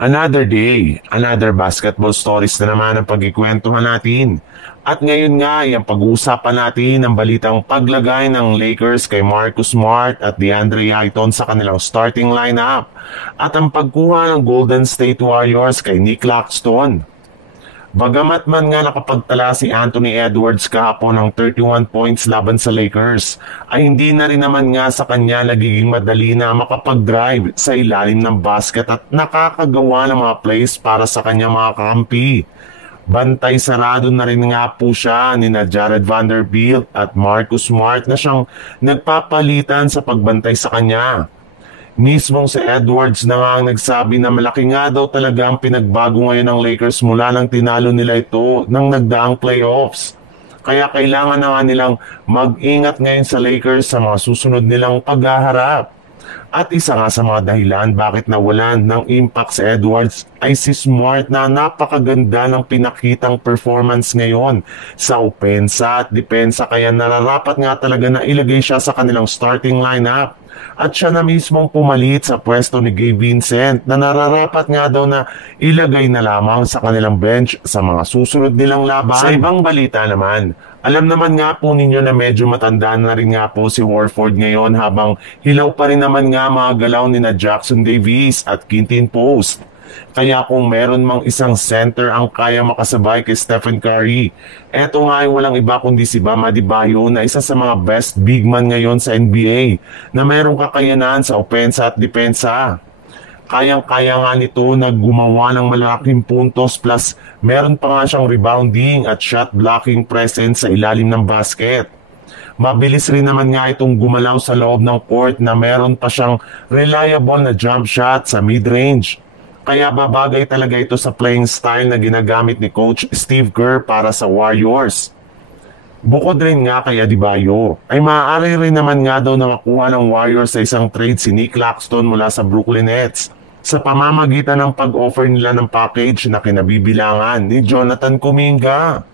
Another day, another basketball stories na naman ang pagkikwentuhan natin. At ngayon nga ay ang pag-uusapan natin ang balitang paglagay ng Lakers kay Marcus Smart at DeAndre Ayton sa kanilang starting lineup at ang pagkuha ng Golden State Warriors kay Nick Claxton. Bagamat man nga nakapagtala si Anthony Edwards kahapon ng 31 points laban sa Lakers, ay hindi na rin naman nga sa kanya nagiging madali na makapag-drive sa ilalim ng basket at nakakagawa ng mga plays para sa kanya mga kakampi. Bantay sarado na rin nga po siya ni Jared Vanderbilt at Marcus Smart na siyang nagpapalitan sa pagbantay sa kanya. Mismong si Edwards na nga ang nagsabi na malaki nga daw talaga ang pinagbago ngayon ng Lakers mula nang tinalo nila ito ng nagdaang playoffs. Kaya kailangan na nga nilang mag-ingat ngayon sa Lakers sa mga susunod nilang paghaharap. At isa nga sa mga dahilan bakit nawalan ng impact si Edwards ay si Smart na napakaganda ng pinakitang performance ngayon sa opensa at depensa, kaya nararapat nga talaga na ilagay siya sa kanilang starting lineup. At siya na mismong pumalit sa pwesto ni Gabe Vincent na nararapat nga daw na ilagay na lamang sa kanilang bench sa mga susunod nilang laban. Sa ibang balita naman, alam naman nga po ninyo na medyo matanda na rin nga po si Horford ngayon habang hilaw pa rin naman nga mga galaw ni na Jackson Davis at Quinton Post. Kaya kung meron mang isang center ang kaya makasabay kay Stephen Curry, eto nga ay walang iba kundi si Bam Adebayo na isa sa mga best big man ngayon sa NBA na mayroong kakayanan sa opensa at depensa. Kayang-kaya nga nito na gumawa ng malaking puntos plus meron pa nga siyang rebounding at shot blocking presence sa ilalim ng basket. Mabilis rin naman nga itong gumalaw sa loob ng court na meron pa siyang reliable na jump shot sa mid-range. Kaya babagay talaga ito sa playing style na ginagamit ni Coach Steve Kerr para sa Warriors. Bukod rin nga kay Adebayo, ay maaari rin naman nga daw na makuha ng Warriors sa isang trade si Nick Claxton mula sa Brooklyn Nets sa pamamagitan ng pag-offer nila ng package na kinabibilangan ni Jonathan Kuminga.